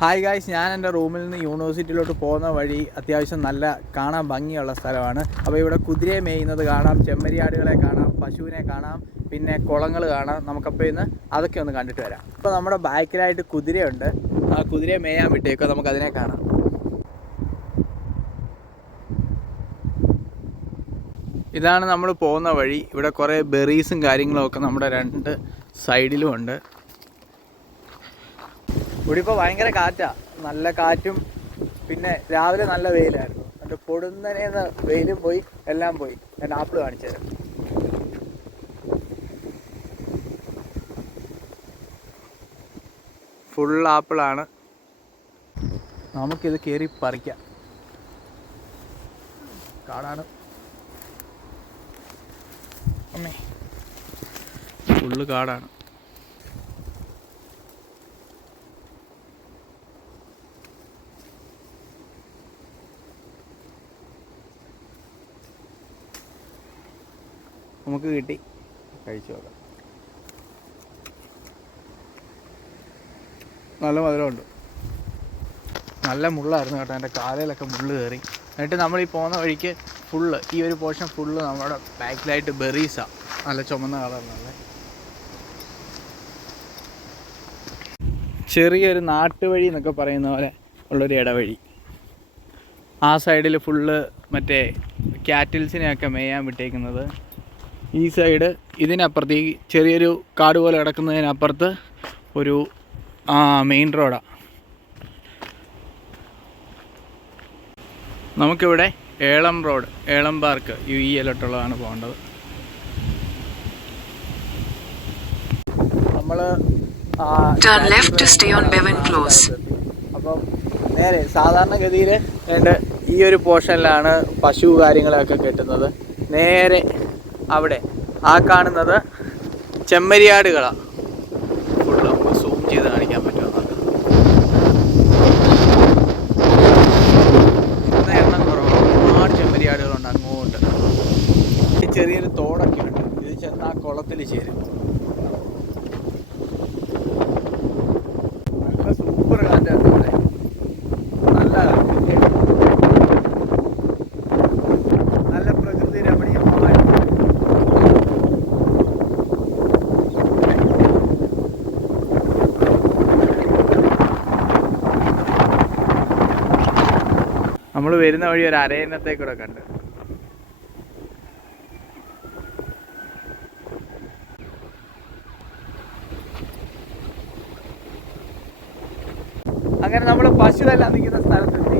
Hi guys, ഞാൻ എൻ്റെ റൂമിൽ നിന്ന് യൂണിവേഴ്സിറ്റിയിലോട്ട് പോകുന്ന വഴി അത്യാവശ്യം നല്ല കാണാൻ ഭംഗിയുള്ള സ്ഥലമാണ്. അപ്പോൾ ഇവിടെ കുതിരയെ മേയുന്നത് കാണാം, ചെമ്മരിയാടുകളെ കാണാം, പശുവിനെ കാണാം, പിന്നെ കുളങ്ങൾ കാണാം. നമുക്കപ്പോൾ ഇന്ന് അതൊക്കെ ഒന്ന് കണ്ടിട്ട് വരാം. ഇപ്പോൾ നമ്മുടെ ബാക്കിലായിട്ട് കുതിരയുണ്ട്. ആ കുതിരയെ മേയാൻ വിട്ടേക്കോ, നമുക്കതിനെ കാണാം. ഇതാണ് നമ്മൾ പോകുന്ന വഴി. ഇവിടെ കുറേ ബെറീസും കാര്യങ്ങളും ഒക്കെ നമ്മുടെ രണ്ട് സൈഡിലും ഉണ്ട്. ഇവിടെ ഇപ്പോൾ ഭയങ്കര കാറ്റാണ്, നല്ല കാറ്റും, പിന്നെ രാവിലെ നല്ല വെയിലായിരുന്നു. എൻ്റെ പൊടുന്നനേന്ന് വെയിലും പോയി, എല്ലാം പോയി. ഞാൻ ആപ്പിൾ കാണിച്ചു തരാം. ഫുൾ ആപ്പിളാണ്. നമുക്കിത് കയറി പറിക്കാം. കാടാണ്, അമ്മേ, ഫുള്ള് കാടാണ്. നമുക്ക് കിട്ടി, കഴിച്ചു നോക്കാം. നല്ല മധുരമുണ്ട്. നല്ല മുള്ളായിരുന്നു കേട്ടോ, എൻ്റെ കാലയിലൊക്കെ മുള്ള് കയറി. എന്നിട്ട് നമ്മൾ ഈ പോകുന്ന വഴിക്ക് ഫുള്ള് ഈ ഒരു പോർഷൻ ഫുള്ള് നമ്മുടെ ബാക്കിലായിട്ട് ബെറീസാണ്, നല്ല ചുമന്ന കളറിലുള്ള. ചെറിയൊരു നാട്ടുവഴി എന്നൊക്കെ പറയുന്ന പോലെ ഉള്ളൊരു ഇടവഴി. ആ സൈഡിൽ ഫുള്ള് മറ്റേ ക്യാറ്റിൽസിനെയൊക്കെ മേയാൻ വിട്ടേക്കുന്നത്. ഈ സൈഡ് ഇതിനപ്പുറത്ത് ഈ ചെറിയൊരു കാട് പോലെ കിടക്കുന്നതിനപ്പുറത്ത് ഒരു മെയിൻ റോഡാണ്. നമുക്കിവിടെ ഏളം റോഡ്, ഏളം പാർക്ക് UELോട്ടുള്ളതാണ് പോകേണ്ടത്. നമ്മൾ അപ്പം നേരെ സാധാരണഗതിയിൽ എൻ്റെ ഈ ഒരു പോർഷനിലാണ് പശു കാര്യങ്ങളൊക്കെ കെട്ടുന്നത്. നേരെ അവിടെ ആ കാണുന്നത് ചെമ്മരിയാടുകളാണ്. ഫുള്ള് നമുക്ക് സൂം ചെയ്ത് കാണിക്കാൻ പറ്റുമെന്ന്. എണ്ണം കുറവാണ്, ഒരുപാട് ചെമ്മരിയാടുകളുണ്ട് അങ്ങോട്ട്. ചെറിയൊരു തോടൊക്കെ ഉണ്ട്, ഇത് ചെന്ന് ആ കുളത്തിൽ ചേരും. നല്ല സൂപ്പർ കാറ്റാണ് ഇവിടെ, നല്ല നല്ല പ്രകൃതി രമണീയമായ. നമ്മൾ വരുന്ന വഴി ഒരു അരയന്നത്തേക്കൂടെ കണ്ട്. അങ്ങനെ നമ്മൾ പശുവെല്ലാം നിൽക്കുന്ന സ്ഥലത്തെത്തി.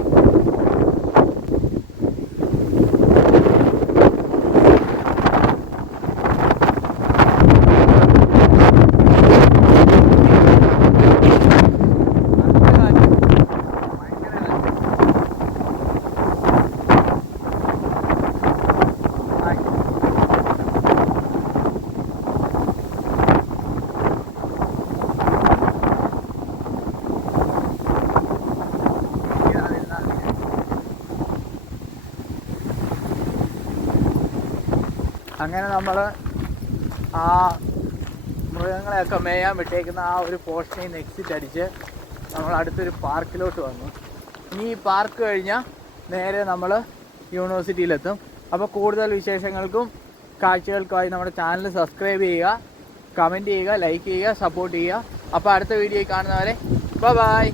അങ്ങനെ നമ്മൾ ആ മൃഗങ്ങളെയൊക്കെ മേയാൻ വിട്ടേക്കുന്ന ആ ഒരു പോർഷനിൽ നിന്ന് എക്സിറ്റ് അടിച്ച് നമ്മൾ അടുത്തൊരു പാർക്കിലോട്ട് വന്നു. ഇനി ഈ പാർക്ക് കഴിഞ്ഞാൽ നേരെ നമ്മൾ യൂണിവേഴ്സിറ്റിയിലെത്തും. അപ്പോൾ കൂടുതൽ വിശേഷങ്ങൾക്കും കാഴ്ചകൾക്കുമായി നമ്മുടെ ചാനൽ സബ്സ്ക്രൈബ് ചെയ്യുക, കമൻറ്റ് ചെയ്യുക, ലൈക്ക് ചെയ്യുക, സപ്പോർട്ട് ചെയ്യുക. അപ്പോൾ അടുത്ത വീഡിയോയിൽ കാണുന്നവരെ ബൈ.